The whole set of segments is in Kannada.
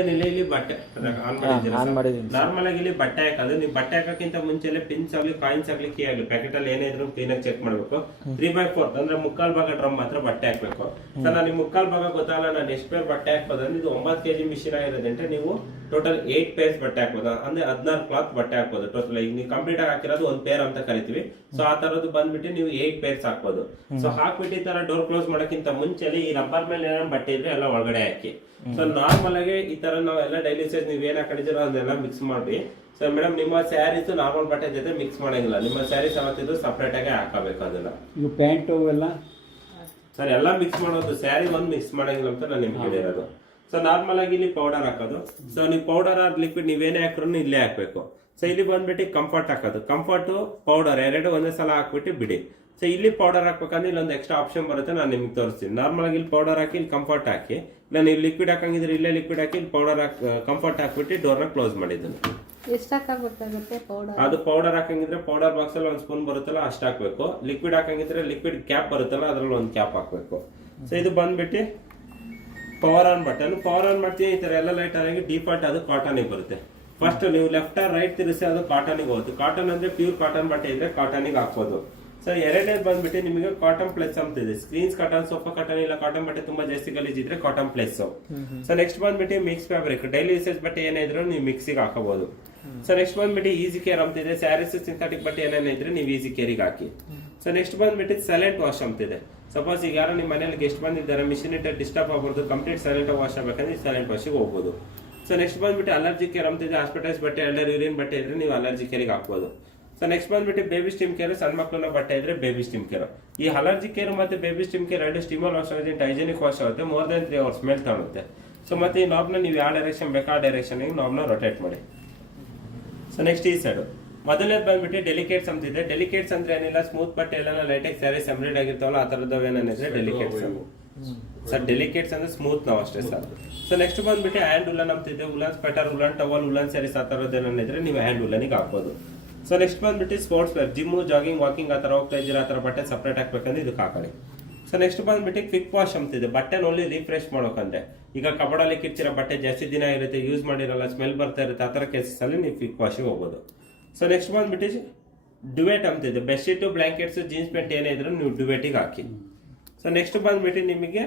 ಏನಿಲ್ಲ, ಇಲ್ಲಿ ಬಟ್ಟೆ ಆನ್ ಮಾಡಿದ್ದೀರಾ? ನಾರ್ಮಲ್ ಆಗಿ ಇಲ್ಲಿ ಬಟ್ಟೆ ಹಾಕೋದು. ನೀವು ಬಟ್ಟೆ ಹಾಕಕ್ಕಿಂತ ಮುಂಚೆಲೆ ಪಿನ್ಸ್ ಆಗ್ಲಿ ಕಾಯಿನ್ಸ್ ಆಗ್ಲಿ ಕೀ ಆಗ್ಲಿ ಪ್ಯಾಕೆಟ್ ಅಲ್ಲಿ ಏನೇ ಇದ್ರು ಕ್ಲೀನ್ ಆಗಿ ಚೆಕ್ ಮಾಡ್ಬೇಕು. 3/4 ಅಂದ್ರೆ ಮುಕ್ಕಾಲ್ ಭಾಗ ಡ್ರಮ್ ಮಾತ್ರ ಬಟ್ಟೆ ಹಾಕ್ಬೇಕು. ಸರ್ ನಾನು ಮುಕ್ಕಾಲ್ ಭಾಗ ಗೊತ್ತಾಗಲ್ಲ ನಾನು ಎಷ್ಟು ಪೇರ್ ಬಟ್ಟೆ ಹಾಕ್ಬೋದು ಅಂದ್ರೆ ಇದು 9 kg ಮಿಷಿನ್ ಆಗಿರೋದಂటే ನೀವು ಟೋಟಲ್ 8 ಪೇರ್ಸ್ ಬಟ್ಟೆ ಹಾಕ್ಬೋದು. ಅಂದ್ರೆ 16 ಕ್ಲಾತ್ ಬಟ್ಟೆ ಹಾಕ್ಬೋದು ಟೋಟಲ್. ಈಗ ನೀವು ಕಂಪ್ಲೀಟ್ ಆಗಿ ಹಾಕಿರೋದು 1 ಪೇರ್ ಅಂತ ಕರಿತೀವಿ. ಸೊ ಆ ತರದ್ದು ಬಂದ್ಬಿಟ್ಟು ನೀವು 8 ಪೇರ್ಸ್ ಹಾಕ್ಬೋದು. ಸೊ ಹಾಕ್ಬಿಟ್ಟು ಈ ತರ ಡೋರ್ ಕ್ಲೋಸ್ ಮಾಡಕ್ಕಿಂತ ಮುಂಚೆಲಿ ಈ ರಬ್ಬರ್ ಮೇಲೆ ಏನಾದ್ರು ಬಟ್ಟೆ ಇದ್ರೆ ಎಲ್ಲ ಒಳಗಡೆ ಹಾಕಿ. ಸೊ ನಾರ್ಮಲ್ ಆಗಿ ಈ ತರ ನಾವೆಲ್ಲ ಡೈಲಿ ಯೂಸೇಜ್ ನೀವ್ ಏನ್ ಹಾಕೊಂಡಿದ್ದೀರೋ ಅದನ್ನೆಲ್ಲ ಮಿಕ್ಸ್ ಮಾಡಿ. ಸೊ ಮೇಡಮ್ ನಿಮ್ಮ ಸ್ಯಾರೀಸ್ ನಾರ್ಮಲ್ ಬಟ್ಟೆ ಜೊತೆ ಮಿಕ್ಸ್ ಮಾಡಂಗಿಲ್ಲ. ನಿಮ್ಮ ಸ್ಯಾರೀಸ್ ಯಾವತ್ತಿದ್ರು ಸಪರೇಟ್ ಆಗಿ ಹಾಕಬೇಕು. ಅದನ್ನ ಈಗ ಪ್ಯಾಂಟ್ ಎಲ್ಲ ಸರ್ ಎಲ್ಲ ಮಿಕ್ಸ್ ಮಾಡೋದು, ಸ್ಯಾರಿ ಒಂದ್ ಮಿಕ್ಸ್ ಮಾಡಂಗಿಲ್ಲ ಅಂತ ನಾನು ನಿಮ್ಗೆ ಹೇಳಿರೋದು. ಸೊ ನಾರ್ಮಲ್ ಆಗಿ ಇಲ್ಲಿ ಪೌಡರ್ ಹಾಕೋದು. ಸೊ ನೀವು ಪೌಡರ್ ಲಿಕ್ವಿಡ್ ನೀವೇನೇ ಹಾಕ್ರು ಇಲ್ಲೇ ಹಾಕ್ಬೇಕು. ಸೊ ಇಲ್ಲಿ ಬಂದ್ಬಿಟ್ಟು ಕಂಫರ್ಟ್ ಹಾಕೋದು. ಕಂಫರ್ಟ್ ಪೌಡರ್ ಎರಡು ಒಂದೇ ಸಲ ಹಾಕ್ಬಿಟ್ಟು ಬಿಡಿ. ಸೊ ಇಲ್ಲಿ ಪೌಡರ್ ಹಾಕ್ಬೇಕಂದ್ರೆ ಇಲ್ಲೊಂದು ಎಕ್ಸ್ಟ್ರಾ ಆಪ್ಷನ್ ಬರುತ್ತೆ, ನಾನು ನಿಮ್ಗೆ ತೋರಿಸ್ತೀನಿ. ನಾರ್ಮಲ್ ಆಗಿ ಇಲ್ಲಿ ಪೌಡರ್ ಹಾಕಿ ಇಲ್ಲಿ ಕಂಫರ್ಟ್ ಹಾಕಿ, ಇಲ್ಲ ನೀವು ಲಿಕ್ವಿಡ್ ಹಾಕಂಗಿದ್ರೆ ಇಲ್ಲೇ ಲಿಕ್ವಿಡ್ ಹಾಕಿ ಇಲ್ಲಿ ಪೌಡರ್ ಕಂಫರ್ಟ್ ಹಾಕ್ಬಿಟ್ಟು ಡೋರ್ನ ಕ್ಲೋಸ್ ಮಾಡಿದ್ದೀನಿ. ಅದು ಪೌಡರ್ ಹಾಕಂಗಿದ್ರೆ ಪೌಡರ್ ಬಾಕ್ಸ್ ಅಲ್ಲಿ 1 ಸ್ಪೂನ್ ಬರುತ್ತಲ್ಲ ಅಷ್ಟು ಹಾಕ್ಬೇಕು. ಲಿಕ್ವಿಡ್ ಹಾಕಂಗಿದ್ರೆ ಲಿಕ್ವಿಡ್ ಕ್ಯಾಪ್ ಬರುತ್ತಲ್ಲ ಅದ್ರಲ್ಲಿ 1 ಕ್ಯಾಪ್ ಹಾಕ್ಬೇಕು. ಸೊ ಇದು ಬಂದ್ಬಿಟ್ಟು power on button. Power on ಮಾಡ್ತೀವಿ ಈ ತರ ಎಲ್ಲ ಲೈಟ್ ಆಗಿ ಡಿಫಾಲ್ಟ್ ಅದು ಕಾಟನ್ ಬರುತ್ತೆ. ಫಸ್ಟ್ ನೀವು ಲೆಫ್ಟ್ ಆರ್ ರೈಟ್ ತಿರ್ಸಿ ಅದು ಕಾಟನ್ ಹೋಗುತ್ತೆ. ಕಾಟನ್ ಅಂದ್ರೆ ಪ್ಯೂರ್ ಕಾಟನ್ ಬಟ್ಟೆ ಇದ್ರೆ ಕಾಟನ್ ಹಾಕ್ಬೋದು. ಸೊ ಎರಡನೇದು ಬಂದ್ಬಿಟ್ಟು ನಿಮಗೆ ಕಾಟನ್ ಪ್ಲಸ್ ಅಂತ ಇದೆ. ಸ್ಕ್ರೀನ್ಸ್ ಕಾಟನ್, ಸೋಫಾ ಕಾಟನ್ ಇಲ್ಲ ಕಾಟನ್ ಬಟ್ಟೆ ತುಂಬಾ ಜಾಸ್ತಿ ಗಲೀಜ್ ಇದ್ರೆ ಕಾಟನ್ ಪ್ಲಸ್. ಸೊ ನೆಕ್ಸ್ಟ್ ಬಂದ್ಬಿಟ್ಟು ಮಿಕ್ಸ್ ಫ್ಯಾಬ್ರಿಕ್. ಡೈಲಿ ಯೂಸೇಜ್ ಬಟ್ಟೆ ಏನೇ ಇದ್ರು ನೀವು ಮಿಕ್ಸಿಗೆ ಹಾಕಬಹುದು. ಸೊ ನೆಕ್ಸ್ಟ್ ಬಂದ್ಬಿಟ್ಟು ಈಸಿ ಕೇರ್ ಅಂತ ಇದೆ. ಸ್ಯಾರೀಸ್ ಸಿಂಥೆಟಿಕ್ ಬಟ್ಟೆ ಏನೇನೇ ಇದ್ರೆ ನೀವು ಈಸಿ ಕೇರಿಗೆ ಹಾಕಿ. ಸೊ ನೆಕ್ಸ್ಟ್ ಬಂದ್ಬಿಟ್ಟು ಸೈಲೆಂಟ್ ವಾಶ್ ಅಂತ ಇದೆ. ಸಪೋಸ್ ಈಗ ಯಾರೋ ನಿಮ್ಮ ಮನೇಲಿ ಗೆಸ್ಟ್ ಬಂದಿದ್ದಾರೆ, ಮಿಷಿನ್ ಇಟ್ಟರೆ ಡಿಸ್ಟರ್ಬ್ ಆಗ್ಬಾರ್ದು, ಕಂಪ್ಲೀಟ್ ಸೈಲೆಂಟ್ ವಾಶ್ ಆಗ್ಬೇಕಂದ್ರೆ ಸೈಲೆಂಟ್ ವಾಶಿಗೆ ಹೋಗ್ಬೋದು. ಸೊ ನೆಕ್ಸ್ಟ್ ಬಂದ್ಬಿಟ್ಟು ಅಲರ್ಜಿ ಕೇರ್ ಅಂತ ಇದೆ. ಹಾಸ್ಪಿಟಲ್ಸ್ ಬಟ್ಟೆ ಎಲ್ಡರ್ ಯೂರಿನ್ ಬಟ್ಟೆ ಇದ್ರೆ ನೀವು ಅಲರ್ಜಿ ಕೇರಿಗೆ ಹಾಕ್ಬೋದು. ಸೊ ನೆಕ್ಸ್ಟ್ ಬಂದ್ಬಿಟ್ಟು ಬೇಬಿ ಸ್ಟೀಮ್ ಕೇರ್. ಸಣ್ಣ ಮಕ್ಕಳ ಬಟ್ಟೆ ಇದ್ರೆ ಬೇಬಿ ಸ್ಟೀಮ್ ಕೇರ್. ಈ ಅಲರ್ಜಿ ಕೇರ್ ಮತ್ತೆ ಬೇಬಿ ಸ್ಟೀಮ್ ಕೇರ್ ಎರಡು ಸ್ಟೀಮಲ್ ವಾಶ್ ಆಗುತ್ತೆ, ಹೈಜೆನಿಕ್ ವಾಶ್ ಆಗುತ್ತೆ, ಮೋರ್ ದನ್ 3 hours ಸ್ಮೆಲ್ ಕಾಣುತ್ತೆ. ಸೊ ಮತ್ತೆ ಈ ನಾಬ್ನ ನೀವು ಯಾವ ಡೈರೆಕ್ಷನ್ ಬೇಕಾ ಆ ಡೈರೆಕ್ಷನ್ ನಾಬ್ನ ರೊಟೇಟ್ ಮಾಡಿ. ಸೊ ನೆಕ್ಸ್ಟ್ ಈ ಸೈಡ್ ಮೊದಲನೇದು ಬಂದ್ಬಿಟ್ಟು ಡೆಲಿಕೇಟ್ಸ್ ಅಂತ ಇದೆ. ಡೆಲಿಕೇಟ್ಸ್ ಅಂದ್ರೆ ಏನಿಲ್ಲ, ಸ್ಮೂತ್ ಬಟ್ಟೆ ಎಲ್ಲ ಲೈಟಾಗಿ ಸ್ಯಾರೀಸ್ ಎಂಬ್ರಾಯ್ಡ್ ಆಗಿರ್ತಾವಲ್ಲ ಆ ತರದ್ದು ಏನಿದ್ರೆ ಡೆಲಿಕೇಟ್ಸ್. ಸರ್ ಡೆಲಿಕೇಟ್ಸ್ ಅಂದ್ರೆ ಸ್ಮೂತ್ ನಾವು ಅಷ್ಟೇ ಸರ್. ಸೊ ನೆಕ್ಸ್ಟ್ ಬಂದ್ಬಿಟ್ಟು ಹ್ಯಾಂಡ್ ಉಲನ್ ಅಂತ ಇದೆ. Woollen sweater, woollen towel, woollen sarees ಆ ತರದ್ದು ಏನಿದ್ರೆ ನೀವು ಹ್ಯಾಂಡ್ ಉಲನಿಗೆ ಹಾಕ್ಬೋದು. ಸೊ ನೆಕ್ಸ್ಟ್ ಬಂದ್ಬಿಟ್ಟು sportswear, gym, jogging, walking ಆ ತರ ಹೋಗ್ತಾ ಇದ್ದೀರಾ ಆ ತರ ಬಟ್ಟೆ ಸಪರೇಟ್ ಹಾಕ್ಬೇಕಂದ್ರೆ ಇದಕ್ಕೆ ಹಾಕೊಳ್ಳಿ. ಸೊ ನೆಕ್ಸ್ಟ್ ಬಂದ್ಬಿಟ್ಟು ಕ್ವಿಕ್ ವಾಶ್ ಅಂತಿದೆ. ಬಟ್ಟೆ ಓನ್ಲಿ ರಿಫ್ರೆಶ್ ಮಾಡೋಕಂದ್ರೆ ಈಗ ಕಬಡಲ್ಲಿ ಕಿಚ್ಚಿರೋ ಬಟ್ಟೆ ಜಾಸ್ತಿ ದಿನ ಇರುತ್ತೆ, ಯೂಸ್ ಮಾಡಿರಲ್ಲ, ಸ್ಮೆಲ್ ಬರ್ತಾ ಇರುತ್ತೆ, ಆ ತರ ಕೇಸಸ್ ಅಲ್ಲಿ ನೀವು ಕ್ವಿಕ್ ವಾಶಿಗೆ ಹೋಗ್ಬೋದು. ಸೊ ನೆಕ್ಸ್ಟ್ ಬಂದ್ಬಿಟ್ಟು ಡುವೆಟ್ ಅಂತಿದೆ. ಬೆಡ್ಶೀಟ್, ಬ್ಲಾಂಕೆಟ್ಸ್, ಜೀನ್ಸ್ ಪ್ಯಾಂಟ್ ಏನೇ ಇದ್ರು ನೀವು ಡುವೆಟಿಗೆ ಹಾಕಿ. ಸೊ ನೆಕ್ಸ್ಟ್ ಬಂದ್ಬಿಟ್ಟು ನಿಮಗೆ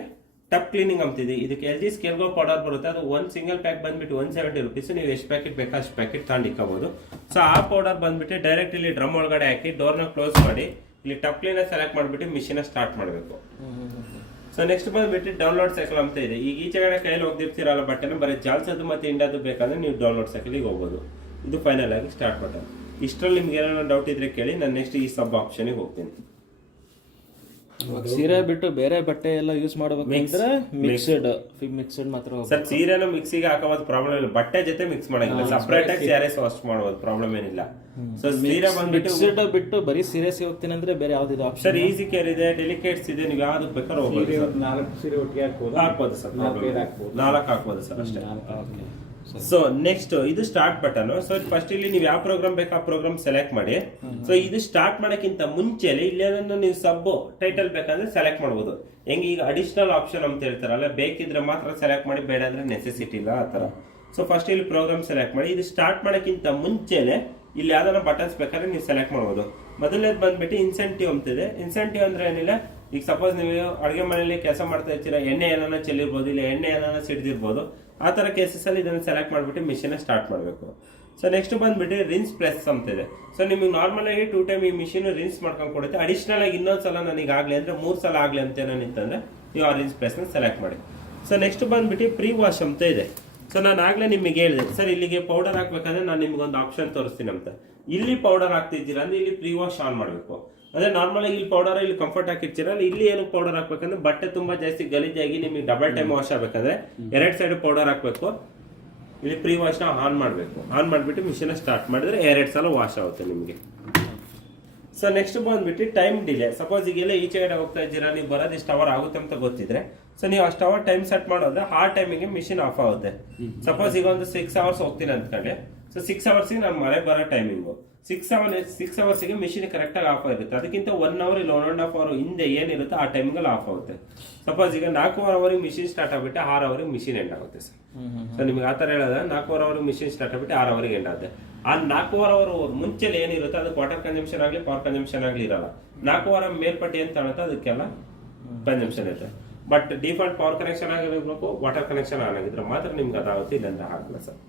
ಟಪ್ ಕ್ಲೀನಿಂಗ್ ಅಂತಿದೆ. ಇದಕ್ಕೆ LG ಸ್ಕೇಲ್ಗೋ ಪೌಡರ್ ಬರುತ್ತೆ. ಅದು 1 ಸಿಂಗಲ್ ಪ್ಯಾಕ್ ಬಂದ್ಬಿಟ್ಟು 170 rupees. ನೀವು ಎಷ್ಟು ಪ್ಯಾಕೆಟ್ ಬೇಕಾ ಅಷ್ಟು ಪ್ಯಾಕೆಟ್ ತಗೊಂಡು ಇಕ್ಕೋಬಹುದು. ಸೊ ಆ ಪೌಡರ್ ಬಂದ್ಬಿಟ್ಟು ಡೈರೆಕ್ಟ್ ಇಲ್ಲಿ ಡ್ರಮ್ ಒಳಗಡೆ ಹಾಕಿ ಡೋರ್ನ ಕ್ಲೋಸ್ ಮಾಡಿ ಇಲ್ಲಿ ಟಪ್ ಕ್ಲೀನರ್ ಸೆಲೆಕ್ಟ್ ಮಾಡಿಬಿಟ್ಟು ಮಿಷಿನ್ ಸ್ಟಾರ್ಟ್ ಮಾಡಬೇಕು. ಸೊ ನೆಕ್ಸ್ಟ್ ಬಂದ್ಬಿಟ್ಟು ಡೌನ್ಲೋಡ್ ಸೈಕಲ್ ಅಂತ ಇದೆ. ಈಗ ಈಚೆಗಡೆ ಕೈಯಲ್ಲಿ ಹೋಗ್ತಿರ್ತೀರಲ್ಲ ಬಟ್ಟೆನ ಬರೀ ಜಾಲ್ಸೋದು ಮತ್ತೆ ಇಂಡೋದು ಬೇಕಾದ್ರೆ ನೀವು ಡೌನ್ಲೋಡ್ ಸೈಕಲ್ಗೆ ಹೋಗ್ಬೋದು. ಇದು ಫೈನಲ್ ಆಗಿ ಸ್ಟಾರ್ಟ್ ಬಟನ್. ಇಷ್ಟರಲ್ಲಿ ನಿಮ್ಗೆ ಏನಾದ್ರು ಡೌಟ್ ಇದ್ರೆ ಕೇಳಿ. ನಾನು ನೆಕ್ಸ್ಟ್ ಈ ಸಬ್ ಆಪ್ಷನ್ಗೆ ಹೋಗ್ತೀನಿ. ಸೀರೆ ಬಿಟ್ಟು ಬೇರೆ ಬಟ್ಟೆ ಎಲ್ಲ ಯೂಸ್ ಮಾಡಬೇಕಂದ್ರೆ ಮಿಕ್ಸ್ಡ್ ಮಾತ್ರ ಸರ್. ಸೀರೆನ ಮಿಕ್ಸಿಗೆ ಹಾಕೋದು ಪ್ರಾಬ್ಲಮ್ ಇಲ್ಲ, ಬಟ್ಟೆ ಜೊತೆ ಮಿಕ್ಸ್ ಮಾಡಂಗಿಲ್ಲ, ಸಪರೇಟ್ ಆಗಿ ಸ್ಯಾರೀಸ್ ವಾಶ್ ಮಾಡಬಹುದು, ಪ್ರಾಬ್ಲಮ್ ಏನಿಲ್ಲ. ಸೊ ಸೀರೆ ಬಂದ್ಬಿಟ್ಟು ಬಿಟ್ಟು ಬರೀ ಸೀರೆಸ್ಗೆ ಹೋಗ್ತೀನಿ ಅಂದ್ರೆ ಬೇರೆ ಯಾವ್ದಿದೆ ಆಪ್ಷನ್? ಸರ್ ಈಸಿ ಕೇರ್ ಇದೆ, ಡೆಲಿಕೇಟ್ಸ್ ಇದೆ, ನೀವು ಯಾವ್ದು ಬೇಕಾದ್ರೂ ಹೋಗ್ಬೋದು. 4 ಸೀರೆ ಒಟ್ಟಿಗೆ ಹಾಕ್ಬೋದು ಸರ್, 4 ಹಾಕ್ಬೋದು ಸರ್ ಅಷ್ಟೇ. ಸೊ ನೆಕ್ಸ್ಟ್ ಇದು ಸ್ಟಾರ್ಟ್ ಬಟನ್. ಸೊ ಫಸ್ಟ್ ಇಲ್ಲಿ ನೀವು ಯಾವ ಪ್ರೋಗ್ರಾಮ್ ಬೇಕು ಆ ಪ್ರೋಗ್ರಾಮ್ ಸೆಲೆಕ್ಟ್ ಮಾಡಿ. ಸೊ ಇದು ಸ್ಟಾರ್ಟ್ ಮಾಡಕ್ಕಿಂತ ಮುಂಚೆ ಇಲ್ಲಿ ನೀವು ಸಬ್ ಟೈಟಲ್ ಬೇಕಂದ್ರೆ ಸೆಲೆಕ್ಟ್ ಮಾಡಬಹುದು. ಹೆಂಗೆ ಈಗ ಅಡಿಷನಲ್ ಆಪ್ಷನ್ ಅಂತ ಹೇಳ್ತಾರಲ್ಲ, ಬೇಕಿದ್ರೆ ಮಾತ್ರ ಸೆಲೆಕ್ಟ್ ಮಾಡಿ, ಬೇಡ ಅಂದ್ರೆ ನೆಸೆಸಿಟಿ ಇಲ್ಲ ಆ ತರ. ಸೊ ಫಸ್ಟ್ ಇಲ್ಲಿ ಪ್ರೋಗ್ರಾಮ್ ಸೆಲೆಕ್ಟ್ ಮಾಡಿ. ಇದು ಸ್ಟಾರ್ಟ್ ಮಾಡಕ್ಕಿಂತ ಮುಂಚೆನೆ ಇಲ್ಲಿ ಯಾವ್ದಾರ ಬಟನ್ಸ್ ಬೇಕಾದ್ರೆ ನೀವು ಸೆಲೆಕ್ಟ್ ಮಾಡಬಹುದು. ಮೊದಲನೇದು ಬಂದ್ಬಿಟ್ಟು ಇನ್ಸೆಂಟಿವ್ ಅಂತಿದೆ. ಇನ್ಸೆಂಟಿವ್ ಅಂದ್ರೆ ಏನಿಲ್ಲ, ಈಗ ಸಪೋಸ್ ನೀವು ಅಡುಗೆ ಮನೆಯಲ್ಲಿ ಕೆಲಸ ಮಾಡ್ತಾ ಇರ್ತೀರಾ, ಎಣ್ಣೆ ಏನಾನ ಚೆಲ್ಲಿರ್ಬೋದು, ಇಲ್ಲ ಎಣ್ಣೆ ಏನಾನ ಸಿಡ್ದಿರ್ಬೋದು, ಆ ತರ ಕೇಸಸ್ ಅಲ್ಲಿ ಇದನ್ನ ಸೆಲೆಕ್ಟ್ ಮಾಡ್ಬಿಟ್ಟು ಮಿಷಿನ್ ಸ್ಟಾರ್ಟ್ ಮಾಡಬೇಕು. ಸೊ ನೆಕ್ಸ್ಟ್ ಬಂದ್ಬಿಟ್ಟು ರಿನ್ಸ್ ಪ್ಲಸ್ ಅಂತ ಇದೆ. ಸೊ ನಿಮಗೆ ನಾರ್ಮಲ್ ಆಗಿ 2 ಟೈಮ್ ಈ ಮಿಷಿನ್ ರಿನ್ಸ್ ಮಾಡ್ಕೊಂಡು ಕೊಡುತ್ತೆ. ಅಡಿಷನಲ್ ಆಗಿ ಇನ್ನೊಂದ್ಸಲ ನನಗೆ ಆಗ್ಲಿ ಅಂದ್ರೆ 3 ಸಲ ಆಗ್ಲಿ ಅಂತ ಏನಿತ್ತಂದ್ರೆ ನೀವು ಆ ರಿನ್ಸ್ ಪ್ಲಸ್ ನ ಸೆಲೆಕ್ಟ್ ಮಾಡಿ. ಸೊ ನೆಕ್ಸ್ಟ್ ಬಂದ್ಬಿಟ್ಟು ಪ್ರೀ ವಾಶ್ ಅಂತ ಇದೆ. ಸೊ ನಾನು ಆಗ್ಲೇ ನಿಮಗೆ ಹೇಳಿದೆ ಸರ್, ಇಲ್ಲಿಗೆ ಪೌಡರ್ ಹಾಕ್ಬೇಕಂದ್ರೆ ನಾನು ನಿಮ್ಗೆ ಒಂದು ಆಪ್ಷನ್ ತೋರಿಸ್ತೀನಿ ಅಂತ. ಇಲ್ಲಿ ಪೌಡರ್ ಹಾಕ್ತಿದ್ದೀರಾ ಅಂದ್ರೆ ಇಲ್ಲಿ ಪ್ರೀ ವಾಶ್ ಆನ್ ಮಾಡಬೇಕು. ಅದೇ ನಾರ್ಮಲ್ ಆಗಿ ಇಲ್ಲಿ ಪೌಡರ್ ಇಲ್ಲಿ ಕಂಫರ್ಟ್ ಹಾಕಿರ್ತೀರಲ್ಲ, ಇಲ್ಲಿ ಏನು ಪೌಡರ್ ಹಾಕ್ಬೇಕಂದ್ರೆ ಬಟ್ಟೆ ತುಂಬಾ ಜಾಸ್ತಿ ಗಲೀಜಾಗಿ ನಿಮಗೆ ಡಬಲ್ ಟೈಮ್ ವಾಶ್ ಆಗ್ಬೇಕಂದ್ರೆ 2 ಸೈಡ್ ಪೌಡರ್ ಹಾಕ್ಬೇಕು. ಇಲ್ಲಿ ಪ್ರೀ ವಾಶ್ ನ ಆನ್ ಮಾಡಬೇಕು. ಆನ್ ಮಾಡಿಬಿಟ್ಟು ಮಿಷಿನ್ ಸ್ಟಾರ್ಟ್ ಮಾಡಿದ್ರೆ 2 ಸಲ ವಾಶ್ ಆಗುತ್ತೆ ನಿಮಗೆ. ಸೊ ನೆಕ್ಸ್ಟ್ ಬಂದ್ಬಿಟ್ಟು ಟೈಮ್ ಡಿಲೇ. ಸಪೋಸ್ ಈಗೆಲ್ಲ ಈಚೆಗಡೆ ಹೋಗ್ತಾ ಇದ್ದೀರಾ, ನೀವು ಬರೋದು ಇಷ್ಟು ಅವರ್ ಆಗುತ್ತೆ ಅಂತ ಗೊತ್ತಿದ್ರೆ, ಸೊ ನೀವು ಅಷ್ಟು ಅವರ್ ಟೈಮ್ ಸೆಟ್ ಮಾಡೋದ್ರೆ ಆ ಟೈಮಿಗೆ ಮಿಷಿನ್ ಆಫ್ ಆಗುತ್ತೆ. ಸಪೋಸ್ ಈಗ ಒಂದು 6 ಅವರ್ಸ್ ಹೋಗ್ತೀನಿ ಅಂದ್ಕೊಂಡೆ, ಸೊ 6 ಅವರ್ಸ್ಗೆ ನಾನು ಮನೆ ಬರೋ ಟೈಮಿಂಗು 6 ಅವರ್ಸ್ಗೆ ಮಿಷಿನ್ ಕರೆಕ್ಟಾಗಿ ಆಫ್ ಆಗಿರುತ್ತೆ. ಅದಕ್ಕಿಂತ 1 ಅವರ್ ಇಲ್ಲ 1.5 ಅವರ್ ಹಿಂದೆ ಏನಿರುತ್ತೆ ಆ ಟೈಮಿಗೆ ಆಫ್ ಆಗುತ್ತೆ. ಸಪೋಸ್ ಈಗ 4 ಅವರಿಗೆ ಮಿಷಿನ್ ಸ್ಟಾರ್ಟ್ ಆಗ್ಬಿಟ್ಟು 6 ಅವರಿಗೆ ಮಿಷಿನ್ ಎಂಡ್ ಆಗುತ್ತೆ ಸರ್. ಸೊ ನಿಮ್ಗೆ ಆ ಥರ ಹೇಳೋದ 4 ಅವರಿಗೆ ಮಿಷಿನ್ ಸ್ಟಾರ್ಟ್ ಆಗ್ಬಿಟ್ಟು 6 ಅವರಿಗೆ ಎಂಡ್ ಆಗುತ್ತೆ. ಆ 4 ಅವರ್ ಮುಂಚೆಲಿ ಏನಿರುತ್ತೆ ಅದಕ್ಕೆ ವಾಟರ್ ಕನ್ಸಂಪ್ಷನ್ ಆಗಲಿ ಪವರ್ ಕನ್ಸಂಪ್ಷನ್ ಆಗಲಿ ಇರಲ್ಲ. 4 ಅವರ್ ಮೇಲ್ಪಟ್ಟಿ ಅಂತ ಕಾಣುತ್ತೆ ಅದಕ್ಕೆಲ್ಲ ಕನ್ಸಂಪ್ಷನ್ ಇರುತ್ತೆ. ಬಟ್ ಡಿಫಾಲ್ಟ್ ಪವರ್ ಕನೆಕ್ಷನ್ ಆಗಿರಬೇಕು, ವಾಟರ್ ಕನೆಕ್ಷನ್ ಆಗಿದ್ರೆ ಮಾತ್ರ ನಿಮ್ಗೆ ಅದಾಗುತ್ತೆ, ಇಲ್ಲಾಂದ್ರೆ ಆಗಲ್ಲ ಸರ್.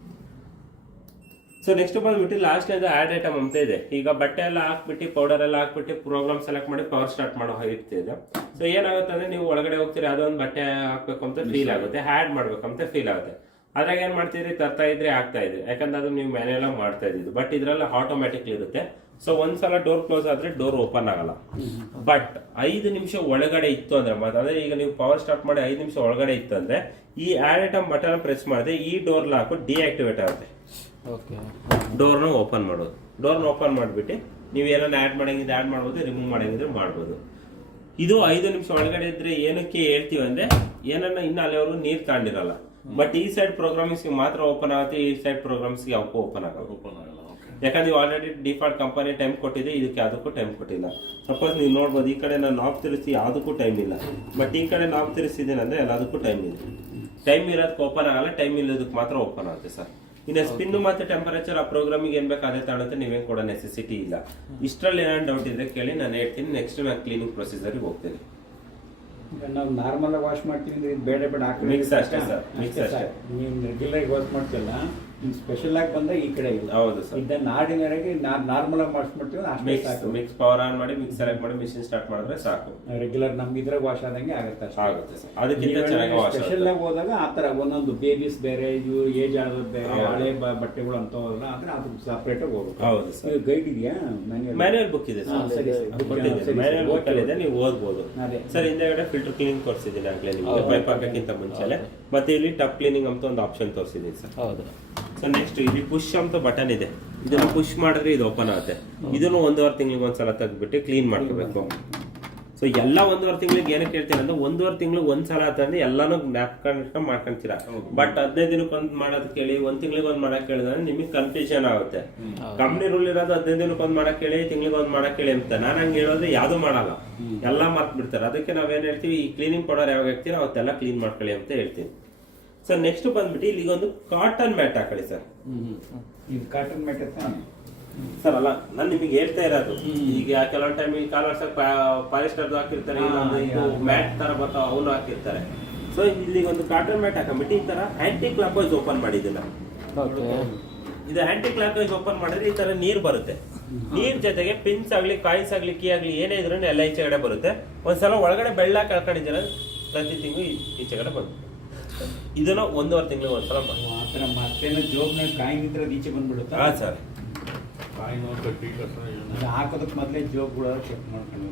ಸೊ ನೆಕ್ಸ್ಟ್ ಬಂದ್ಬಿಟ್ಟು ಲಾಸ್ಟ್ ಆಡ್ ಐಟಮ್ ಅಂತ ಇದೆ. ಈಗ ಬಟ್ಟೆ ಎಲ್ಲ ಹಾಕ್ಬಿಟ್ಟು ಪೌಡರ್ ಎಲ್ಲ ಹಾಕ್ಬಿಟ್ಟು ಪ್ರೋಗ್ರಾಮ್ ಸೆಲೆಕ್ಟ್ ಮಾಡಿ ಪವರ್ ಸ್ಟಾರ್ಟ್ ಮಾಡೋ ಇರ್ತಿದೆ. ಸೊ ಏನಾಗುತ್ತೆ ಅಂದ್ರೆ ನೀವು ಒಳಗಡೆ ಹೋಗ್ತೀರಿ, ಅದೊಂದು ಬಟ್ಟೆ ಹಾಕ್ಬೇಕು ಅಂತ ಫೀಲ್ ಆಗುತ್ತೆ, ಆಡ್ ಮಾಡ್ಬೇಕಂತ ಫೀಲ್ ಆಗುತ್ತೆ. ಅದ್ರಾಗ ಏನ್ ಮಾಡ್ತಿದ್ರಿ, ತರ್ತಾ ಇದ್ರೆ ಆಗ್ತಾ ಇದೆ, ಯಾಕಂದ್ರೆ ಅದು ನೀವು ಮ್ಯಾನ್ಯಲ್ ಆಗಿ ಮಾಡ್ತಾ ಇದ್ದಿದ್ದು. ಬಟ್ ಇದ್ರಲ್ಲಿ ಆಟೋಮ್ಯಾಟಿಕ್ ಇರುತ್ತೆ. ಸೊ ಒಂದ್ಸಲ ಡೋರ್ ಕ್ಲೋಸ್ ಆದ್ರೆ ಡೋರ್ ಓಪನ್ ಆಗಲ್ಲ. ಬಟ್ 5 ನಿಮಿಷ ಒಳಗಡೆ ಇತ್ತು ಅಂದ್ರೆ ಮಾತ್ರ, ಅಂದ್ರೆ ಈಗ ನೀವು ಪವರ್ ಸ್ಟಾರ್ಟ್ ಮಾಡಿ 5 ನಿಮಿಷ ಒಳಗಡೆ ಇತ್ತು ಅಂದ್ರೆ ಈ ಆಡ್ ಐಟಮ್ ಬಟನ್ ಪ್ರೆಸ್ ಮಾಡಿದ್ರೆ ಈ ಡೋರ್ ಲಾಕ್ ಡಿಆಕ್ಟಿವೇಟ್ ಆಗುತ್ತೆ. ಡೋರ್ನ ಓಪನ್ ಮಾಡೋದು. ಡೋರ್ನ ಓಪನ್ ಮಾಡಿಬಿಟ್ಟು ನೀವು ಏನಾನ ಆಡ್ ಮಾಡಂಗಿದ್ರೆ ಆಡ್ ಮಾಡ್ಬೋದು, ರಿಮೂವ್ ಮಾಡಂಗಿದ್ರೆ ಮಾಡ್ಬೋದು. ಇದು 5 ನಿಮಿಷ ಒಳಗಡೆ ಇದ್ರೆ ಏನಕ್ಕೆ ಹೇಳ್ತೀವಿ ಅಂದ್ರೆ ಏನನ್ನ ಇನ್ನು ಅಲ್ಲಿವರೆಗೂ ನೀರ್ ತಾಂಡಿರಲ್ಲ. ಬಟ್ ಈ ಸೈಡ್ ಪ್ರೋಗ್ರಾಮಿಂಗ್ಸ್ ಮಾತ್ರ ಓಪನ್ ಆಗುತ್ತೆ, ಈ ಸೈಡ್ ಪ್ರೋಗ್ರಾಮ್ಸ್ ಯಾವಕ್ಕೂ ಓಪನ್ ಆಗಲ್ಲ. ಯಾಕಂದ್ರೆ ನೀವು ಆಲ್ರೆಡಿ ಡಿಫಾಲ್ಟ್ ಕಂಪನಿ ಟೈಮ್ ಕೊಟ್ಟಿದೆ, ಇದಕ್ಕೆ ಯಾವುದಕ್ಕೂ ಟೈಮ್ ಕೊಟ್ಟಿಲ್ಲ. ಸಪೋಸ್ ನೀವು ನೋಡ್ಬೋದು, ಈ ಕಡೆ ನಾನು ನಾಬ್ ತಿರ್ಸಿ ಯಾವುದಕ್ಕೂ ಟೈಮ್ ಇಲ್ಲ, ಬಟ್ ಈ ಕಡೆ ನಾಬ್ ತಿರ್ಸಿದ್ದೀನಿ ಅಂದ್ರೆ ಎಲ್ಲದಕ್ಕೂ ಟೈಮ್ ಇದೆ. ಟೈಮ್ ಇರೋದಕ್ಕೆ ಓಪನ್ ಆಗಲ್ಲ, ಟೈಮ್ ಇಲ್ಲದಕ್ಕೆ ಮಾತ್ರ ಓಪನ್ ಆಗುತ್ತೆ ಸರ್. ಇನ್ನು ಸ್ಪಿನ್ ಮತ್ತೆ ಟೆಂಪರೇಚರ್ ಆ ಪ್ರೋಗ್ರಾಮಿಗೆ ಏನ್ ಬೇಕು ಅದೇ ತಾಣುತ್ತೆ, ನೀವೇನ್ ಕೊಡೋ ನೆಸೆಸಿಟಿ ಇಲ್ಲ. ಇಷ್ಟರಲ್ಲಿ ಏನಾದ್ರು ಡೌಟ್ ಇದ್ರೆ ಕೇಳಿ, ನಾನು ಹೇಳ್ತೀನಿ. ನೆಕ್ಸ್ಟ್ ನಾನು ಕ್ಲೀನಿಂಗ್ ಪ್ರೊಸೀಜರ್ಗೆ ಹೋಗ್ತೀನಿ. ನಾವು ನಾರ್ಮಲ್ ಆಗಿ ವಾಶ್ ಮಾಡ್ತೀವಿ ಅಂದ್ರೆ ಇದು ಬೇಡ ಬೇಡ ಮಿಕ್ಸ್ ಅಷ್ಟೇ ಸರ್, ಮಿಕ್ಸ್ ಅಷ್ಟೇ. ನೀವು ರೆಗ್ಯುಲರ್ ವಾಶ್ ಮಾಡ್ತಿಲ್ಲ, ಸ್ಪೆಷಲ್ ಆಗಿ ಬಂದ ಈ ಕಡೆ ಇಲ್ಲ. ಹೌದು ಸರ್. ಇದನ್ನ ಆರ್ಡಿನರಿ ಆಗಿ ನಾರ್ಮಲ್ ಆಗಿ ವಾಶ್ ಮಾಡ್ತೀವಿ ಅಷ್ಟೇ ಸಾಕು. ಮಿಕ್ಸ್ ಪವರ್ ಆನ್ ಮಾಡಿ ಮಿಕ್ಸ್ ಸೆಲೆಕ್ಟ್ ಮಾಡಿ ಮಿಷಿನ್ ಸ್ಟಾರ್ಟ್ ಮಾಡಿದ್ರೆ ಸಾಕು. ರೆಗ್ಯುಲರ್ ನಮ್ಗೆ ಇದ್ರಾಗ ವಾಶ್ ಆದಂಗೆ ಆಗುತ್ತೆ ಅಷ್ಟೇ. ಆಗುತ್ತೆ ಸರ್. ಅದಕ್ಕಿಂತ ಚೆನ್ನಾಗಿ ವಾಶ್ ಸ್ಪೆಷಲ್ ಆಗಿ ಹೋದಾಗ ಆ ತರ ಒಂದೊಂದು ಬೇಬೀಸ್ ಬೇರೆ, ಇವ್ರು ಏಜ್ ಆದವ್ರು ಬೇರೆ, ಹಳೆ ಬಟ್ಟೆಗಳು ಅಂತ ಹೋಗಲ್ಲ ಅಂದ್ರೆ ಅದಕ್ಕೆ ಸಪರೇಟ್ ಆಗಿ ಹೋಗುತ್ತೆ. ಹೌದು ಸರ್. ಗೈಡ್ ಇದೆಯಾ? ಮ್ಯಾನ್ಯಲ್ ಬುಕ್ ಇದೆ ಸರ್, ಮ್ಯಾನ್ಯಲ್ ಬುಕ್ ಇದೆ, ನೀವು ಓದ್ಬೋದು ಸರ್. ಹಿಂದೆಗಡೆ ಫಿಲ್ಟರ್ ಕ್ಲೀನಿಂಗ್ ತೋರಿಸಿದ್ದೀನಿ ಆಗ್ಲೇ ನಿಮಗೆ, ಪೈಪ್ ಹಾಕಕ್ಕಿಂತ ಮುಂಚೆ. ಮತ್ತೆ ಇಲ್ಲಿ ಟಪ್ ಕ್ಲೀನಿಂಗ್ ಅಂತ ಒಂದು ಆಪ್ಷನ್ ತೋರಿಸಿದ್ದೀನಿ ಸರ್. ಹೌದು. ಸೊ ನೆಕ್ಸ್ಟ್ ಇಲ್ಲಿ ಪುಷ್ ಅಂತ ಬಟನ್ ಇದೆ, ಇದನ್ನು ಪುಷ್ ಮಾಡಿದ್ರೆ ಇದು ಓಪನ್ ಆಗುತ್ತೆ. ಇದನ್ನು 1.5 ತಿಂಗಳಿಗೆ ಒಂದ್ಸಲ ತೆಗೆದ್ಬಿಟ್ಟು ಕ್ಲೀನ್ ಮಾಡ್ಕೋಬೇಕು. ಸೊ ಎಲ್ಲ 1.5 ತಿಂಗಳಿಗೆ ಏನಕ್ಕೆ ಹೇಳ್ತೀನಿ ಅಂದ್ರೆ 1.5 ತಿಂಗಳಿಗೆ ಒಂದ್ಸಲ ಅಂತಂದ್ರೆ ಎಲ್ಲಾನು ಜ್ಞಾಪಕ ಮಾಡ್ಕೊಂತೀರಾ. ಬಟ್ 15 ದಿನಕ್ಕೆ ಒಂದ್ ಮಾಡೋದ್ ಕೇಳಿ, 1 ತಿಂಗಳಿಗೆ ಒಂದ್ ಮಾಡಕ್ ಕೇಳಿದ್ರೆ ನಿಮಗೆ ಕನ್ಫ್ಯೂಷನ್ ಆಗುತ್ತೆ. ಕಂಪ್ನಿ ರೂಲ್ ಇರೋದು 15 ದಿನಕ್ಕೆ ಒಂದ್ ಮಾಡಕ್ ಕೇಳಿ, ತಿಂಗಳಿಗೆ ಒಂದ್ ಮಾಡಕ್ ಕೇಳಿ ಅಂತ. ನಾನು ಹಂಗೆ ಹೇಳೋದ್ರೆ ಯಾವ್ದು ಮಾಡಲ್ಲ, ಎಲ್ಲ ಮರ್ತ್ ಬಿಡ್ತಾರೆ. ಅದಕ್ಕೆ ನಾವೇನ್ ಹೇಳ್ತೀವಿ, ಈ ಕ್ಲೀನಿಂಗ್ ಪೌಡರ್ ಯಾವಾಗ ಹಾಕ್ತೀರಾ ಅವತ್ತೆಲ್ಲ ಕ್ಲೀನ್ ಮಾಡ್ಕೊಳ್ಳಿ ಅಂತ ಹೇಳ್ತೀನಿ. ಸರ್ ನೆಕ್ಸ್ಟ್ ಬಂದ್ಬಿಟ್ಟು ಇಲ್ಲಿ ಒಂದು ಕಾಟನ್ ಮ್ಯಾಟ್ ಹಾಕೊಳ್ಳಿ ಸರ್. ಇದು ಕಾಟನ್ ಮ್ಯಾಟ್ ಸರ್ ಅಲ್ಲ, ನಾನು ನಿಮಗೆ ಹೇಳ್ತಾ ಇರೋದು, ಈಗ ಕೆಲವೊಂದು ಟೈಮ್ ಈ ಕಾಲರ್ಸ್ ಪಾಲಿಸ್ಟರ್ ಹಾಕಿರ್ತಾರೆ, ಮ್ಯಾಟ್ ತರ ಬರ್ತಾವ ಅವನು ಹಾಕಿರ್ತಾರೆ. ಸೊ ಇಲ್ಲಿ ಒಂದು ಕಾಟನ್ ಮ್ಯಾಟ್ ಹಾಕೊಂಡ್ಬಿಟ್ಟು ಈ ತರ ಆಂಟಿ ಕ್ಲಾಕ್ ವೈಸ್ ಓಪನ್ ಮಾಡಿದ್ದಿಲ್ಲ. ಇದು ಆಂಟಿ ಕ್ಲಾಕ್ ವೈಸ್ ಓಪನ್ ಮಾಡಿದ್ರೆ ಈ ತರ ನೀರ್ ಬರುತ್ತೆ. ನೀರ್ ಜೊತೆಗೆ ಪಿನ್ಸ್ ಆಗ್ಲಿ, ಕಾಯಿನ್ಸ್ ಆಗ್ಲಿ, ಕೀ ಆಗ್ಲಿ ಏನೇ ಇದ್ರೂ ಎಲ್ಲ ಈಚೆಗಡೆ ಬರುತ್ತೆ. ಒಂದ್ಸಲ ಒಳಗಡೆ ಬೆಳ್ಳ ಕಳ್ಕೊಂಡಿದ್ದೀರ ಪ್ರತಿ ತಿಂಗಳು ಈಚೆಗಡೆ ಬರುತ್ತೆ. ಇದನ್ನ 1.5 ತಿಂಗಳಿಗೆ ಒಂದ್ಸಲ ಮತ್ತೇನೋ ಜೋಬ್ನ ಕಾಯಿನ್ ಇದ್ರೆ ಈಚೆ ಬಂದ್ಬಿಡುತ್ತೆ. ಹಾ ಸರ್, ಹಾಕೋದಕ್ಕೆ ಮೊದಲೇ ಜೋಬ್ಗಳು ಚೆಕ್ ಮಾಡ್ಕೊಂಡು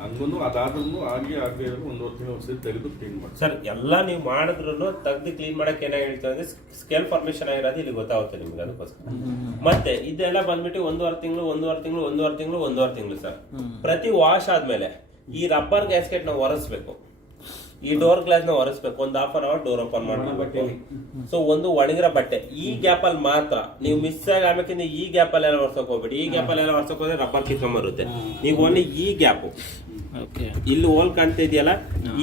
ಹಂಗೂ ಅದಾದ್ರೂ ಆಗಿ 1.5 ತಿಂಗಳು ತೆಗೆದು ಕ್ಲೀನ್ ಮಾಡಿ ಸರ್. ಎಲ್ಲ ನೀವು ಮಾಡಿದ್ರು ತೆಗ್ದು ಕ್ಲೀನ್ ಮಾಡಕ್ಕೆ ಏನಾಗ ಹೇಳ್ತಾರೆ ಅಂದ್ರೆ ಸ್ಕೇಲ್ ಫಾರ್ಮೇಶನ್ ಆಗಿರೋದು ಇಲ್ಲಿ ಗೊತ್ತಾಗುತ್ತೆ ನಿಮ್ಗೆ. ಅದಕ್ಕೋಸ್ಕರ ಮತ್ತೆ ಇದೆಲ್ಲ ಬಂದ್ಬಿಟ್ಟು 1.5 ತಿಂಗಳು ಸರ್. ಪ್ರತಿ ವಾಶ್ ಆದ್ಮೇಲೆ ಈ ರಬ್ಬರ್ ಗ್ಯಾಸ್ಕೆಟ್ ನಾವು ಒರೆಸ್ಬೇಕು, ಈ ಡೋರ್ ಗ್ಲಾಸ್ ನ ಒರೆಸ್ಬೇಕು. ಒಂದು 1/2 ಅವರ್ ಡೋರ್ ಓಪನ್ ಮಾಡಬೇಕು. ಸೊ ಒಂದು ಒಣಗಿರೋ ಬಟ್ಟೆ ಈ ಗ್ಯಾಪ್ ಅಲ್ಲಿ ಮಾತ್ರ ನೀವು ಮಿಸ್ ಆಗಿ ಆಮೇಕಿಂದ ಈ ಗ್ಯಾಪ್ ಅಲ್ಲಿ ಎಲ್ಲ ಒರ್ಸಕ್ ಹೋಗ್ಬೇಡಿ. ಈ ಗ್ಯಾಪ್ ಅಲ್ಲಿ ಎಲ್ಲ ಒರ್ಸಕ್ ಹೋದ್ರೆ ರಬ್ಬರ್ ಕಿತ್ಕೊಂಡ್ ಬರುತ್ತೆ. ನೀವು ಓನ್ಲಿ ಈ ಗ್ಯಾಪ್ ಇಲ್ಲಿ ಹೋಲ್ ಕಾಣ್ತಾ ಇದೆಯಲ್ಲ,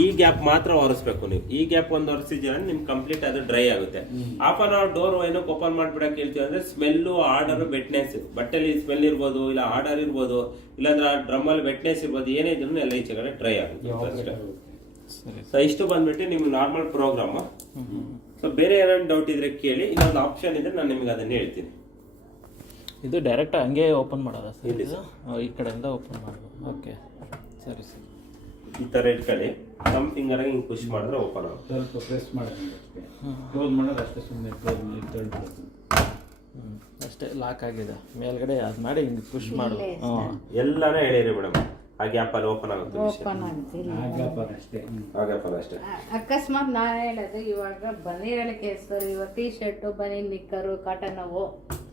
ಈ ಗ್ಯಾಪ್ ಮಾತ್ರ ಒರೆಸ್ಬೇಕು. ನೀವು ಈ ಗ್ಯಾಪ್ ಒಂದು ಒರೆಸಿದ್ರೆ ನಿಮ್ ಕಂಪ್ಲೀಟ್ ಅದು ಡ್ರೈ ಆಗುತ್ತೆ. 1/2 ಅವರ್ ಡೋರ್ ಏನಕ್ಕೆ ಓಪನ್ ಮಾಡ್ಬಿಡಕ್ ಹೇಳ್ತೀವಿ ಅಂದ್ರೆ ಸ್ಮೆಲ್ಲು, ಆರ್ಡರ್, ವೆಟ್ನೆಸ್. ಬಟ್ಟೆಲಿ ಸ್ಮೆಲ್ ಇರ್ಬೋದು, ಇಲ್ಲ ಆರ್ಡರ್ ಇರ್ಬೋದು, ಇಲ್ಲಾಂದ್ರೆ ಡ್ರಮ್ ಅಲ್ಲಿ ವೆಟ್ನೆಸ್ ಇರ್ಬೋದು, ಏನೇ ಇದ್ರು ಎಲ್ಲ ಈಚೆಗಡೆ ಡ್ರೈ ಆಗುತ್ತೆ. ಸೊ ಇಷ್ಟು ಬಂದ್ಬಿಟ್ಟು ನಿಮ್ಗೆ ನಾರ್ಮಲ್ ಪ್ರೋಗ್ರಾಮ್. ಸೊ ಬೇರೆ ಏನಾದ್ರು ಡೌಟ್ ಇದ್ರೆ ಕೇಳಿ, ಇನ್ನೊಂದು ಆಪ್ಷನ್ ಇದ್ರೆ ನಾನು ನಿಮ್ಗೆ ಅದನ್ನ ಹೇಳ್ತೀನಿ. ಇದು ಡೈರೆಕ್ಟ್ ಹಂಗೆ ಓಪನ್ ಮಾಡೋದಾ ಸರ್? ಇಲ್ಲಿ ಸರ್ ಈ ಕಡೆಯಿಂದ ಓಪನ್ ಮಾಡೋದು. ಓಕೆ, ಸರಿ ಸರ್. ಈ ತರ ಇಟ್ಕೊಳ್ಳಿ, ಸಮ್ ಫಿಂಗರ್ ಆಗಿ ಹಿಂಗೆ ಪುಷ್ ಮಾಡಿದ್ರೆ ಓಪನ್ ಆಗುತ್ತೆ. ಸ್ವಲ್ಪ ಪ್ರೆಸ್ ಮಾಡೋದು, ಕ್ಲೋಸ್ ಮಾಡೋದು ಅಷ್ಟೇ. ಸುಮ್ಮನೆ ಅಷ್ಟೇ ಲಾಕ್ ಆಗಿದೆ ಮೇಲ್ಗಡೆ. ಅದು ಮಾಡಿ ಹಿಂಗೆ ಪುಷ್ ಮಾಡು. ಎಲ್ಲಾನೇ ಹೇಳಿರಿ ಮೇಡಮ್, ಆ ಗ್ಯಾಪ್ ಅಲ್ಲಿ ಓಪನ್ ಆಗುತ್ತೆ. ಅಷ್ಟೇ. ಅಕಸ್ಮಾತ್ ನಾನು ಹೇಳೋದು, ಇವಾಗ ಬನೀರಲ್ಲಿ ಕೇಳಿಸ್ತಾರೆ, ಇವಾಗ ಟೀ ಶರ್ಟು, ಬನೀನ್ ನಿಕ್ಕರು, ಕಾಟನ್ ಅವು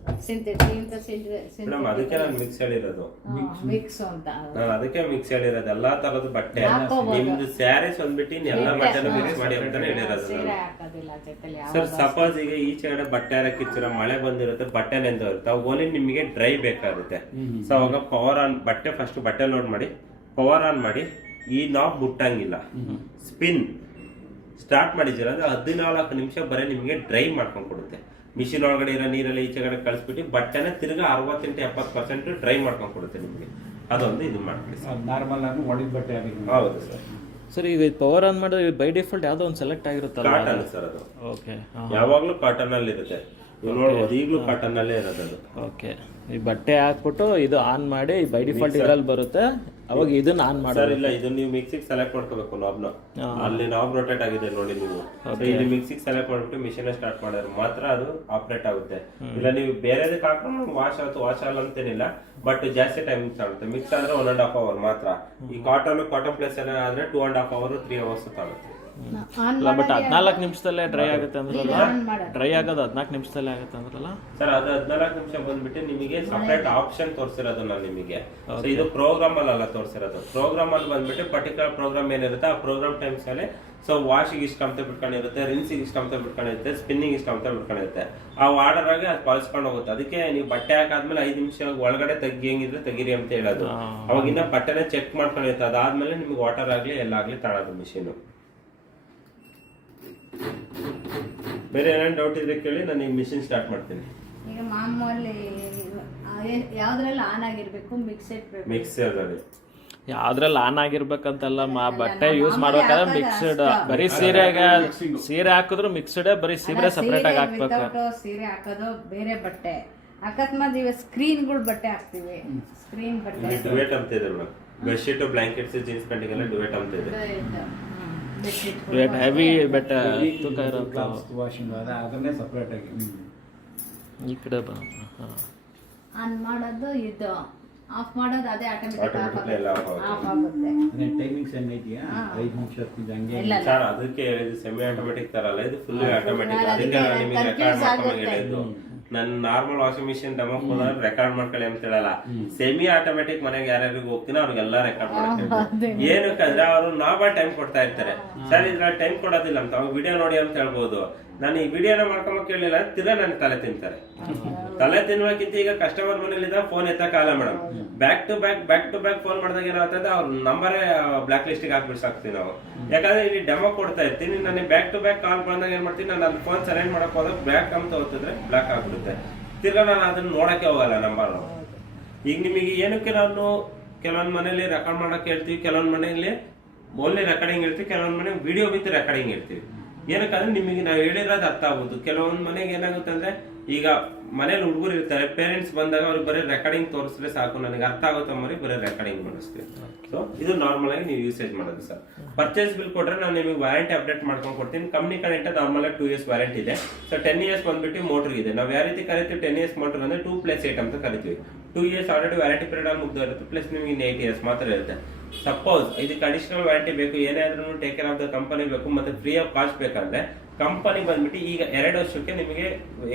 ಮೇಡಮ್ ಅದಕ್ಕೆ ನಾನು ಮಿಕ್ಸ್ ಹೇಳಿರೋದು ಮಿಕ್ಸ್ ಅಂತ ನಾನು ಅದಕ್ಕೆ ಮಿಕ್ಸ್ ಹೇಳಿರೋದು ಎಲ್ಲಾ ತರದ ಬಟ್ಟೆ ಹಾಕೋಬೋದು. ನಿಮ್ದು ಸ್ಯಾರೀಸ್ ಒಂದ್ಬಿಟ್ಟು ಎಲ್ಲ ಬಟ್ಟೆನ ಮಿಕ್ಸ್ ಮಾಡಿ ಅಂತಾನೆ ಹೇಳಿರೋದು ಸೀರೆ ನಾನು. ಹಾಕೋದಿಲ್ಲ ಜೊತೆಲಿ ಸರ್ ಸಪೋಸ್ ಈಗ ಈಚೆ ಕಡೆ ಬಟ್ಟೆ ಕಿಚ್ಚರ ಮಳೆ ಬಂದಿರುತ್ತೆ ಬಟ್ಟೆ ನೆಂದಿರುತ್ತೆ ಅವು ಓನ್ಲಿ ನಿಮಗೆ ಡ್ರೈ ಬೇಕಾಗುತ್ತೆ. ಸೊ ಅವಾಗ ಪವರ್ ಆನ್ ಬಟ್ಟೆ ಫಸ್ಟ್ ಬಟ್ಟೆ ಲೋಡ್ ಮಾಡಿ ಪವರ್ ಆನ್ ಮಾಡಿ ಈ ನಾಬ್ ಮುಟ್ಟಂಗಿಲ್ಲ ಸ್ಪಿನ್ ಸ್ಟಾರ್ಟ್ ಮಾಡಿದ್ದೀರ ಅಂದ್ರೆ 14 ನಿಮಿಷ ಬರೀ ನಿಮಗೆ ಡ್ರೈ ಮಾಡ್ಕೊಂಡು ಕೊಡುತ್ತೆ. ಮಿಷಿನ್ ಒಳಗಡೆ ಇರೋ ನೀರಲ್ಲಿ ಈಚೆ ಕಡೆ ಕಳಿಸ್ಬಿಟ್ಟು ಬಟ್ಟೆನ ತಿರ್ಗಾ 60-70% ಡ್ರೈ ಮಾಡ್ಕೊಂಡು ಕೊಡುತ್ತೆ ನಿಮಗೆ. ಅದೊಂದು ಇದು ಮಾಡ್ಕೊಳ್ಳಿ ಸರ್. ನಾರ್ಮಲ್ ಆಗಿ ಒಣಗಿದ ಬಟ್ಟೆ ಆಗಿ ಹೌದು ಸರ್. ಸರ್ ಈಗ ಪವರ್ ಆನ್ ಮಾಡಿದ್ರೆ ಬೈ ಡಿಫಾಲ್ಟ್ ಯಾವುದೋ ಒಂದು ಸೆಲೆಕ್ಟ್ ಆಗಿರುತ್ತಲ್ಲ ಕಾಟನ್ ಸರ್ ಅದು ಓಕೆ ಯಾವಾಗ್ಲೂ ಕಾಟನ್ ಅಲ್ಲಿ ಇರುತ್ತೆ. ನೀವು ನೋಡ್ಬೋದು ಈಗಲೂ ಕಾಟನ್ ಅಲ್ಲೇ ಇರೋದು ಅದು. ಓಕೆ ಈ ಬಟ್ಟೆ ಹಾಕ್ಬಿಟ್ಟು ಇದು ಆನ್ ಮಾಡಿ ಬೈ ಡಿಫಾಲ್ಟ್ ಇದ್ರಲ್ಲಿ ಬರುತ್ತೆ ಅವಾಗ ಇದನ್ನ ಆನ್ ಸರ್ ಮಾಡೋದು ಇಲ್ಲ ಇದು ನೀವು ಮಿಕ್ಸಿಗೆ ಸೆಲೆಕ್ಟ್ ಮಾಡ್ಕೋಬೇಕು ನಾಬ್ನ. ಅಲ್ಲಿ ನಾಬ್ ರೊಟೇಟ್ ಆಗಿದೆ ನೋಡಿ ನೀವು. So ಇಲ್ಲಿ ಮಿಕ್ಸಿಗೆ ಸೆಲೆಕ್ಟ್ ಮಾಡ್ಬಿಟ್ಟು ಮಿಷಿನ್ ಸ್ಟಾರ್ಟ್ ಮಾಡಿದ್ರೆ ಮಾತ್ರ ಅದು ಆಪರೇಟ್ ಆಗುತ್ತೆ. ಇಲ್ಲ ನೀವು ಬೇರೆದಕ್ಕೆ ಹಾಕೊಂಡು ವಾಶ್ ಆಗಲ್ಲ ಅಂತೇನಿಲ್ಲ ಬಟ್ ಜಾಸ್ತಿ ಟೈಮ್ ತಗೊಳುತ್ತೆ. ಮಿಕ್ಸ್ ಆದ್ರೆ 1.5 hour ಮಾತ್ರ. ಈ ಕಾಟನ್ ಪ್ಲೇಸ್ ಆದ್ರೆ 2.5 hour 3 hours ತಗೊಳುತ್ತೆ. ಬಟ್ 14 ನಿಮಿಷದಲ್ಲೇ ಡ್ರೈ ಆಗುತ್ತೆ ಅಂದ್ರಲ್ಲ ಡ್ರೈ ಆಗೋದು 14 ನಿಮಿಷದಲ್ಲೇ ಆಗುತ್ತೆ ಅಂದ್ರಲ್ಲ ಸರ್ ಅದು 14 ನಿಮಿಷ ಬಂದ್ಬಿಟ್ಟು ನಿಮಗೆ ಸಪರೇಟ್ ಆಪ್ಷನ್ ತೋರಿಸಿರೋದು ನಾನು ನಿಮಗೆ. ಸೊ ಇದು ಪ್ರೋಗ್ರಾಮ್ ಅಲ್ಲ ತೋರಿಸಿರೋದು. ಪ್ರೋಗ್ರಾಮ್ ಅಲ್ಲಿ ಬಂದ್ಬಿಟ್ಟು ಪರ್ಟಿಕ್ಯುಲರ್ ಪ್ರೋಗ್ರಾಮ್ ಏನಿರುತ್ತೆ ಆ ಪ್ರೋಗ್ರಾಮ್ ಟೈಮ್ಸ್ ಅಲ್ಲಿ ಸೊ ವಾಶಿಗೆ ಇಷ್ಟ ಅಂತ ಬಿಟ್ಕೊಂಡಿರುತ್ತೆ, ರಿನ್ಸಿಗೆ ಇಷ್ಟ ಅಂತ ಬಿಟ್ಕೊಂಡಿರುತ್ತೆ, ಸ್ಪಿನ್ನಿಂಗ್ ಇಷ್ಟ ಅಂತ ಬಿಟ್ಕೊಂಡಿರುತ್ತೆ. ಆ ಆರ್ಡರ್ ಆಗಿ ಅದು ಪಾಲಿಸ್ಕೊಂಡು ಹೋಗುತ್ತೆ. ಅದಕ್ಕೆ ನೀವು ಬಟ್ಟೆ ಹಾಕಾದ್ಮೇಲೆ 5 ನಿಮಿಷ ಒಳಗಡೆ ತೆಗಿಯಂಗಿದ್ರೆ ತೆಗೀರಿ ಅಂತ ಹೇಳೋದು. ಅವಾಗಿನ್ನ ಬಟ್ಟೆನ ಚೆಕ್ ಮಾಡ್ಕೊಂಡಿರುತ್ತೆ. ಅದಾದ್ಮೇಲೆ ನಿಮ್ಗೆ ವಾಟರ್ ಆಗ್ಲಿ ಎಲ್ಲಾಗ್ಲಿ ತಗೊಳ್ಳೋದು ಮಿಷಿನ್. ಬೇರೆ ಏನೇನು ಡೌಟ್ ಇದ್ರೆ ಕೇಳಿ ನಾನು ಈಗ ಮಿಷಿನ್ ಸ್ಟಾರ್ಟ್ ಮಾಡ್ತೀನಿ. ಈಗ ಮಾಮೂಲಿ ಯಾವ್ದ್ರಲ್ಲಿ ಆನ್ ಆಗಿರ್ಬೇಕು ಮಿಕ್ಸರ್ ಅಲ್ಲಿ ಯಾವ್ದ್ರಲ್ಲಿ ಆನ್ ಆಗಿರ್ಬೇಕಂತಲ್ಲ ಬಟ್ಟೆ ಯೂಸ್ ಮಾಡ್ಬೇಕಾದ್ರೆ ಮಿಕ್ಸ್ಡ್ ಬರೀ ಸೀರೆ ಹಾಕಿದ್ರು ಮಿಕ್ಸ್ಡ್ ಬರೀ ಸೀರೆ ಸಪರೇಟ್ ಆಗಿ ಹಾಕ್ಬೇಕು. ಸೀರೆ ಹಾಕೋದು ಬೇರೆ ಬಟ್ಟೆ ಅಕಸ್ಮಾತ್ ಇವಾಗ ಸ್ಕ್ರೀನ್ಗಳು ಬಟ್ಟೆ ಹಾಕ್ತಿವಿ. ಸ್ಕ್ರೀನ್ ಬಟ್ಟೆ ಡುವೆಟ್ ಅಂತ ಇದೆ ಮೇಡಮ್. ಬೆಡ್ಶೀಟ್ ಬ್ಲಾಂಕೆಟ್ಸ್ ಜೀನ್ಸ್ ಪ್ಯಾಂಟಿಗೆಲ್ಲ ಡುವೆಟ್ ಅಂತ ಇದೆ. ಹೆವಿ ಬಟ್ಟೆ ತೂಕ ಇರುತ್ತೆ ವಾಷಿಂಗ್ ಅದನ್ನೇ ಸಪ್ರೇಟ್ ಆಗಿ ಈ ಕಡೆ ಆನ್ ಮಾಡೋದು ಇದು ಆಫ್ ಮಾಡೋದು ಅದೇ Automatically ಎಲ್ಲ off ಆಗುತ್ತೆ. ಆಫ್ ಆಗುತ್ತೆ. ಟೈಮಿಂಗ್ಸ್ ಏನಿದೆಯಾ 5 ನಿಮಿಷ ಹಂಗೆ ಇಲ್ಲ ಸರ್ ಅದಕ್ಕೆ ಹೇಳಿದ್ದು ಸೆಮಿ ಆಟೋಮೆಟಿಕ್ ತರ ಅಲ್ಲ, ಇದು ಫುಲ್ ಆಟೋಮೆಟಿಕ್. ಅದಕ್ಕೆ ನಾನು ನಿಮಗೆ ರೆಕಾರ್ಡ್ ಮಾಡ್ಕೊಂಡು ಹೇಳಿದ್ದು. ನನ್ನ ನಾರ್ಮಲ್ ವಾಷಿಂಗ್ ಮಿಷಿನ್ ಡೆಮೋ ಹೋದಾಗ ರೆಕಾರ್ಡ್ ಮಾಡ್ಕೊಳ್ಳಿ ಅಂತ ಹೇಳಲ್ಲ. ಸೆಮಿ ಆಟೋಮೆಟಿಕ್ ಮನೆಗೆ ಯಾರ್ಯಾರಿಗೆ ಹೋಗ್ತೀನೋ ಅವ್ರಿಗೆಲ್ಲ ರೆಕಾರ್ಡ್ ಮಾಡಕ್ಕೆ. ಏನಕ್ಕಂದ್ರೆ ಅವರು ನಾಬಾ ಟೈಮ್ ಕೊಡ್ತಾ ಇರ್ತಾರೆ. ಸರ್ ಇದ್ರಲ್ಲಿ ಟೈಮ್ ಕೊಡೋದಿಲ್ಲ ಅಂತ ಅವಾಗ ವಿಡಿಯೋ ನೋಡಿ ಅಂತ ಹೇಳ್ಬೋದು. ನಾನು ಈ ವಿಡಿಯೋನ ಮಾಡ್ಕೊಂಬ ಕೇಳಿಲ್ಲ ತಿರ್ಗಾ ನನ್ ತಲೆ ತಿಂತಾರೆ. ತಲೆ ತಿನ್ಬೇಕಿಂತ ಈಗ ಕಸ್ಟಮರ್ ಮನೇಲಿದ್ದ ಫೋನ್ ಎತ್ತಕ್ಕಾಗಲ್ಲ madam. Back to back phone ಮಾಡಿದಾಗ ಏನಾಗ್ತದೆ ಅವ್ರ ನಂಬರೇ ಬ್ಲಾಕ್ ಲಿಸ್ಟಿಗೆ ಹಾಕ್ಬಿಡ್ಸಾಕ್ತೀವಿ ನಾವು. ಯಾಕಂದ್ರೆ ಇಲ್ಲಿ ಡೆಮೋ ಕೊಡ್ತಾ ಇರ್ತೀನಿ. ನನಗೆ ಬ್ಯಾಕ್ ಟು ಬ್ಯಾಕ್ ಕಾಲ್ ಬಂದಾಗ ಏನ್ ಮಾಡ್ತೀನಿ, ನಾನು ಅಲ್ಲಿ ಫೋನ್ ಸೆಲೆಕ್ಟ್ ಮಾಡಕ್ ಹೋದಾಗ ಬ್ಯಾಕ್ ಅಂತ ಓದಿದ್ರೆ ಬ್ಲಾಕ್ ಆಗ್ಬಿಡುತ್ತೆ. ತಿರ್ಗಾ ನಾನು ಅದನ್ನ ನೋಡಕ್ಕೆ ಹೋಗಲ್ಲ ನಂಬರ್. ಈಗ ನಿಮಗೆ ಏನಕ್ಕೆ ನಾನು ಕೆಲವೊಂದ್ ಮನೇಲಿ ರೆಕಾರ್ಡ್ ಮಾಡಕ್ ಹೇಳ್ತೀವಿ, ಕೆಲವೊಂದ್ ಮನೆಯಲ್ಲಿ ಓನ್ಲಿ ರೆಕಾರ್ಡಿಂಗ್ ಹೇಳ್ತೀವಿ, ಕೆಲವೊಂದ್ ಮನೆ ವಿಡಿಯೋ ವಿತ್ ರೆಕಾರ್ಡಿಂಗ್ ಹೇಳ್ತೀವಿ. ಏನಕ್ಕಂದ್ರೆ ನಿಮಗೆ ನಾವು ಹೇಳಿರೋದು ಅರ್ಥ ಆಗುದು. ಕೆಲವೊಂದ್ ಮನೆಗೆ ಏನಾಗುತ್ತೆ ಅಂದ್ರೆ ಈಗ ಮನೇಲಿ ಹುಡುಗರು ಇರ್ತಾರೆ, ಪೇರೆಂಟ್ಸ್ ಬಂದಾಗ ಅವ್ರಿಗೆ ಬರೀ ರೆಕಾರ್ಡಿಂಗ್ ತೋರಿಸಿದ್ರೆ ಸಾಕು, ನನಗೆ ಅರ್ಥ ಆಗುತ್ತೆ ಮರಿ ಬರೀ ರೆಕಾರ್ಡಿಂಗ್ ಮಾಡಿಸ್ತೀವಿ. ಸೊ ಇದು ನಾರ್ಮಲ್ ಆಗಿ ನೀವು ಯೂಸೇಜ್ ಮಾಡೋದು ಸರ್. ಪರ್ಚೇಸ್ ಬಿಲ್ ಕೊಟ್ರೆ ನಾನು ನಿಮಗೆ ವಾರಂಟಿ ಅಪ್ಡೇಟ್ ಮಾಡ್ಕೊಂಡು ಕೊಡ್ತೀನಿ. ಕಂಪ್ನಿ ಕಡೆಯಿಂದ ನಾರ್ಮಲ್ ಆಗಿ 2 years ವಾರಂಟಿ ಇದೆ. ಸೊ 10 years ಬಂದ್ಬಿಟ್ಟು ಮೋಟರ್ ಇದೆ. ನಾವು ಯಾವ ರೀತಿ ಕರಿತೀವಿ 10 years ಮೋಟರ್ ಅಂದ್ರೆ 2+8 ಅಂತ ಕರಿತೀವಿ. 2 years ಆಲ್ರೆಡಿ ವಾರಂಟಿ ಪೀರಿಯಡ್ ಅಲ್ಲಿ ಮುಗ್ದಿರುತ್ತೆ. ಪ್ಲಸ್ ನಿಮಗೆ 8 years ಮಾತ್ರ ಇರುತ್ತೆ. ಸಪೋಸ್ ಇದಕ್ಕೆ ಅಡಿಷನಲ್ ವಾರಂಟಿ ಬೇಕು, ಏನಾದ್ರೂ take care of the company ಬೇಕು, ಮತ್ತೆ ಫ್ರೀ ಆಫ್ ಕಾಸ್ಟ್ ಬೇಕಂದ್ರೆ ಕಂಪನಿ ಬಂದ್ಬಿಟ್ಟು ಈಗ 2 ವರ್ಷಕ್ಕೆ ನಿಮಗೆ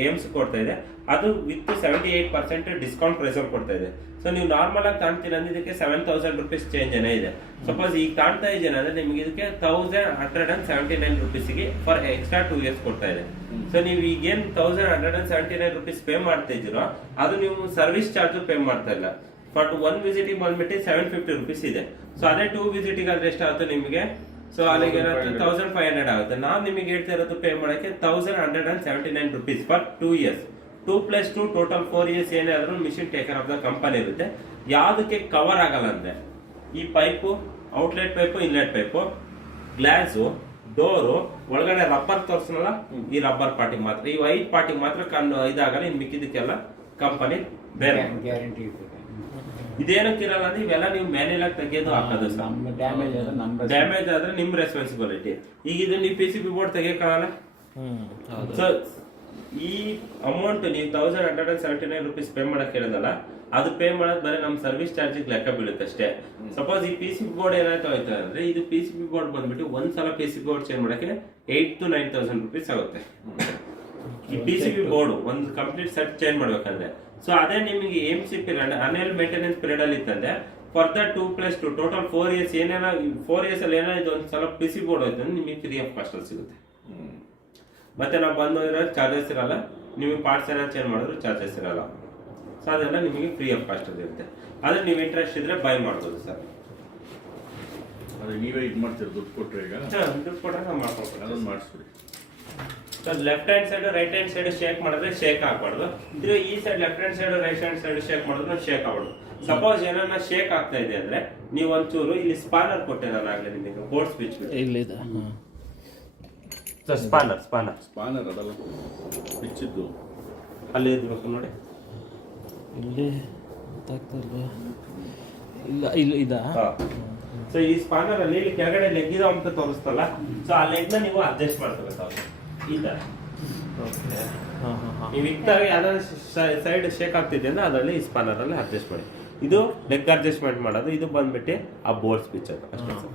ಏಮ್ಸ್ ಕೊಡ್ತಾ ಇದೆ. ಅದು ವಿತ್ 78% ಡಿಸ್ಕೌಂಟ್ ಪ್ರೈಸ್ ಅಲ್ಲಿ ಕೊಡ್ತಾ ಇದೆ. ಸೊ ನೀವು ನಾರ್ಮಲ್ ಆಗಿ ಕಾಣ್ತೀರ ಅಂದ್ರೆ ಇದಕ್ಕೆ 7,000 rupees ಚೇಂಜ್ ಏನೇ ಇದೆ. ಸಪೋಸ್ ಈಗ ಕಾಣ್ತಾ ಇದೆಯಾ ಅಂದ್ರೆ ನಿಮಗೆ ಇದಕ್ಕೆ 1,179 rupeesಗೆ ಫಾರ್ ಎಕ್ಸ್ಟ್ರಾ 2 years ಕೊಡ್ತಾ ಇದೆ. ಸೊ ನೀವು ಈಗೇನ್ 1,179 rupees ಪೇ ಮಾಡ್ತಾ ಇದ್ದೀರೋ ಅದು ನೀವು ಸರ್ವಿಸ್ ಚಾರ್ಜ್ ಪೇ ಮಾಡ್ತಾ ಇಲ್ಲ. ಬಟ್ 1 ವಿಸಿಟಿಗೆ ಬಂದ್ಬಿಟ್ಟು 750 rupees ಇದೆ. ಸೊ ಅದೇ 2 ವಿಸಿಟಿಗೆ ಆದ್ರೆ ಎಷ್ಟಾಗುತ್ತೆ ನಿಮಗೆ? ಸೊ ಅಲ್ಲಿಗೆ 1,500 ಆಗುತ್ತೆ. ನಾವು ನಿಮಗೆ ಹೇಳ್ತಾ ಇರೋದು ಪೇ ಮಾಡಕ್ಕೆ 1,179 rupees for 2 years. 2+2 total 4 years ಏನೇ ಆದ್ರೂ machine take care of the company ಇರುತ್ತೆ. ಯಾವ್ದಕ್ಕೆ ಕವರ್ ಆಗಲ್ಲ ಅಂದ್ರೆ ಈ pipe, outlet pipe, inlet pipe, glass, door, ಒಳಗಡೆ ರಬ್ಬರ್ ತೋರಿಸಲ್ಲ, ಈ ರಬ್ಬರ್ ಪಾರ್ಟಿ ಮಾತ್ರ, ಈ ವೈಟ್ ಪಾರ್ಟಿ ಮಾತ್ರ ಇದಾಗಲ್ಲ. ಇನ್ ಮಿಕ್ಕಿದಕ್ಕೆಲ್ಲ ಕಂಪನಿ ಬೇರೆ ಗ್ಯಾರಂಟಿ ಇರ್ತದೆ. ಇದೇನಕ್ಕಿರಲ್ಲ ಅಂದ್ರೆ ಇವೆಲ್ಲ ನೀವು ಮ್ಯಾನ್ಯಲ್ ಆಗಿ ತೆಗೆಯೋದು ಹಾಕೋದು. ಡ್ಯಾಮೇಜ್ ಆದ್ರೆ ನಿಮ್ ರೆಸ್ಪಾನ್ಸಿಬಿಲಿಟಿ. ಈಗ ಇದು ನೀವು PCB ಬೋರ್ಡ್ ತೆಗಿಯಕ್ಕಾಗಲ್ಲ. ಸೊ ಈ ಅಮೌಂಟ್ ನೀವು 1,179 rupees ಪೇ ಮಾಡಕ್ ಹೇಳಿದಲ್ಲ, ಅದು ಪೇ ಮಾಡೋದು ಬರೀ ನಮ್ ಸರ್ವಿಸ್ ಚಾರ್ಜ್ ಲೆಕ್ಕ ಬೀಳುತ್ತೆ ಅಷ್ಟೇ. ಸಪೋಸ್ ಈ PCB ಬೋರ್ಡ್ ಏನಾಯ್ತು ಆಯ್ತು ಅಂದ್ರೆ ಇದು PCB ಬೋರ್ಡ್ ಬಂದ್ಬಿಟ್ಟು ಒಂದ್ಸಲ PCB ಬೋರ್ಡ್ ಚೇಂಜ್ ಮಾಡಕ್ಕೆ 8,000 to 9,000 rupees ಆಗುತ್ತೆ. ಈ PCB ಬೋರ್ಡ್ ಒಂದು ಕಂಪ್ಲೀಟ್ ಸೆಟ್ ಚೇಂಜ್ ಮಾಡ್ಬೇಕಂದ್ರೆ ಸೊ ಅದೇ ನಿಮಗೆ AMC period annual maintenance period ಅಲ್ಲಿ ಇತ್ತಂದ್ರೆ ಫರ್ದರ್ 2+2 ಟೋಟಲ್ 4 ಇಯರ್ಸ್ ಏನೇನೋ 4 ಇಯರ್ಸ್ ಅಲ್ಲಿ ಏನೋ ಇದು ಒಂದು ಸಲ PCB ಬೋರ್ಡ್ ಹೋಯ್ತು ನಿಮಗೆ ಫ್ರೀ ಆಫ್ ಕಾಸ್ಟ್ ಅಲ್ಲಿ ಸಿಗುತ್ತೆ. ಮತ್ತೆ ನಾವು ಬಂದು ಚಾರ್ಜಸ್ ಇರಲ್ಲ, ನಿಮಗೆ ಪಾರ್ಟ್ಸ್ ಏನೋ ಚೇಂಜ್ ಮಾಡಿದ್ರು ಚಾರ್ಜಸ್ ಇರಲ್ಲ. ಸೊ ಅದೆಲ್ಲ ನಿಮಗೆ ಫ್ರೀ ಆಫ್ ಕಾಸ್ಟ್ ಅಲ್ಲಿ ಇರುತ್ತೆ. ಆದ್ರೆ ನೀವು ಇಂಟ್ರೆಸ್ಟ್ ಇದ್ರೆ ಬೈ ಮಾಡ್ಬೋದು ಸರ್. ಅದೇ ನೀವೇ ಇದು ಮಾಡ್ತೀರಿ ದುಡ್ಡು ಕೊಟ್ಟರೆ ಈಗ ದುಡ್ಡು ಕೊಟ್ರೆ ನಾವು ಮಾಡ್ಕೊಡ್ತೀವಿ. ಅದನ್ನು ಮಾಡಿಸ್ಬಿಡಿ. Sir left hand side right hand side shake ಮಾಡಿದ್ರೆ ಶೇಕ್ ಆಗ್ಬಾರ್ದು. ಇದು ಈ side left hand side right hand side shake ಮಾಡಿದ್ರೆ ಶೇಕ್ ಆಗ್ಬಾರ್ದು. ಸಪೋಸ್ ಏನಾರ ಶೇಕ್ ಆಗ್ತಾ ಇದೆ ಅಂದ್ರೆ ನೀವು ಒಂಚೂರು ಇಲ್ಲಿ ಸ್ಪಾನರ್ ಕೊಟ್ಟೆ ನಾನು ಆಗ್ಲೇ ನಿಮಗೆ ಬೋರ್ಡ್ ಸ್ವಿಚ್ ಇಲ್ಲಿದೆ. ಸರ್ ಸ್ಪಾನರ್ ಸ್ಪಾನರ್ ಅದಲ್ಲ ಬಿಚ್ಚಿದ್ದು ಅಲ್ಲಿ ಇರ್ಬೇಕು ನೋಡಿ. ಇಲ್ಲಿ ಗೊತ್ತಾಗ್ತಲ್ವಾ? ಇಲ್ಲ ಇಲ್ಲಿ ಇದಾ? ಸೊ ಈ ಸ್ಪಾನರ್ ಅಲ್ಲಿ ಇಲ್ಲಿ ಕೆಳಗಡೆ ಲೆಗ್ ಇದೆ ಅಂತ ತೋರಿಸ್ತಲ್ಲ, ಸೊ ಆ ಲೆಗ್ ನ ನೀವು ಅಡ್ಜಸ್ಟ್ ಮಾಡ್ಕೋಬೇಕು. ಈ ತರ ನೀವು ಇಟ್ಟಾಗ ಯಾವ್ದಾದ್ರು ಸೈಡ್ ಶೇಕ್ ಆಗ್ತಿದೆ ಅಂದ್ರೆ ಅದರಲ್ಲಿ ಈ ಸ್ಪಾನರ್ ಅಲ್ಲಿ ಅಡ್ಜಸ್ಟ್ ಮಾಡಿ. ಇದು ಲೆಗ್ ಅಡ್ಜಸ್ಟ್ಮೆಂಟ್ ಮಾಡೋದು, ಇದು ಬಂದ್ಬಿಟ್ಟು ಆ ಬೋರ್ಡ್ ಸ್ವಿಚ್ ಅದು ಅಷ್ಟೇ ಸರ್.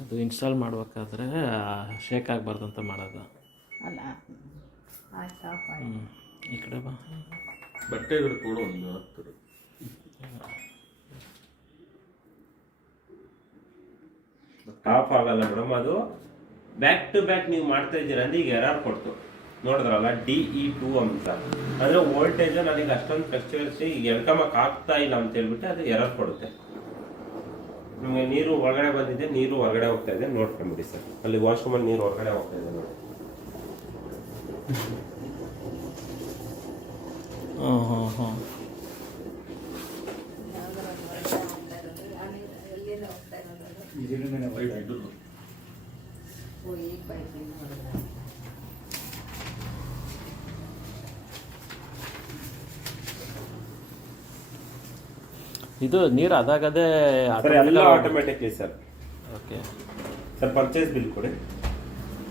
ಅದು ಇನ್ಸ್ಟಾಲ್ ಮಾಡ್ಬೇಕಾದ್ರೆ ಶೇಕ್ ಆಗಬಾರ್ದು ಅಂತ ಮಾಡೋದು. ಅಲ್ಲ ಆಯ್ತಾ ಈ ಕಡೆ ಬಾ. ಬಟ್ಟೆ ಇದ್ರೆ ಕೂಡ ಒಂದು ಹತ್ತಿರ ಆಫ್ ಆಗಲ್ಲ ಮೇಡಮ್. ಅದು ಬ್ಯಾಕ್ ಟು ಬ್ಯಾಕ್ ನೀವು ಮಾಡ್ತಾ ಇದ್ದೀರಾ ಅಂದ್ರೆ ಈಗ ಎರರ್ ಕೊಡ್ತು ನೋಡಿದ್ರಲ್ಲ DE2 ಅಂತ. ಅಂದ್ರೆ ವೋಲ್ಟೇಜ್ ನನಗೆ ಅಷ್ಟೊಂದು ಫ್ಲಕ್ಚುಯೇಷನ್ ಎಳ್ಕಮಕ್ ಆಗ್ತಾ ಇಲ್ಲ ಅಂತ ಹೇಳ್ಬಿಟ್ಟು ಅದು ಎರರ್ ಕೊಡುತ್ತೆ. ನಿಮಗೆ ನೀರು ಹೊರಗಡೆ ಬಂದಿದೆ, ನೀರು ಹೊರಗಡೆ ಹೋಗ್ತಾ ಇದೆ ನೋಡ್ಕೊಂಬಿಡಿ ಸರ್. ಅಲ್ಲಿ ವಾಶ್ರೂಮ್ ಅಲ್ಲಿ ನೀರು ಹೊರಗಡೆ ಹೋಗ್ತಾ ಇದೆ ನೋಡಿ. ಪೈಪ್ ಇದ್ದು ಇದು ನೀರು ಅದಾಗದೇ ಎಲ್ಲ automatically sir. Okay sir purchase bill ಕೊಡಿ.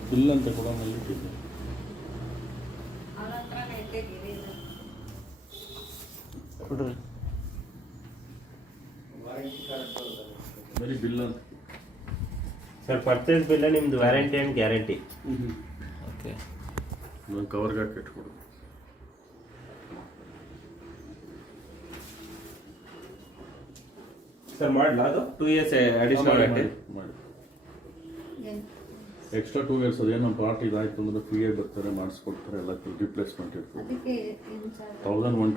ಬಿಲ್ ಅಂತ ಕೂಡ ಮಲ್ಲಿಟ್ಟಿದ್ದೆ. ಕೊಡ್ರಿ. ಬರೀ ಬಿಲ್ ಅಂತ ಸರ್ ಪರ್ಚೇಸ್ ಬಿಲ್ ನಿಮ್ದು ವ್ಯಾರಂಟಿ ಆ್ಯಂಡ್ ಗ್ಯಾರಂಟಿ. ಓಕೆ ಒಂದು ಕವರ್ಗೆ ಹಾಕಿ ಇಟ್ಕೊಡು. ಸರ್ ಮಾಡಲ ಅದು 2 ಇಯರ್ಸ್ ಅಡಿಷನಲ್ ಮಾಡಿ ಎಕ್ಸ್ಟ್ರಾ 2 ಇಯರ್ಸ್ ಅದೇನೋ ಪಾರ್ಟ್ ಇದಾಯ್ತು ಅಂದ್ರೆ ಫ್ರೀಯಾಗಿ ಬರ್ತಾರೆ ಮಾಡಿಸ್ಕೊಡ್ತಾರೆ ಎಲ್ಲ ರಿಪ್ಲೇಸ್ಮೆಂಟ್ ಇರ್ತದೆ. 1120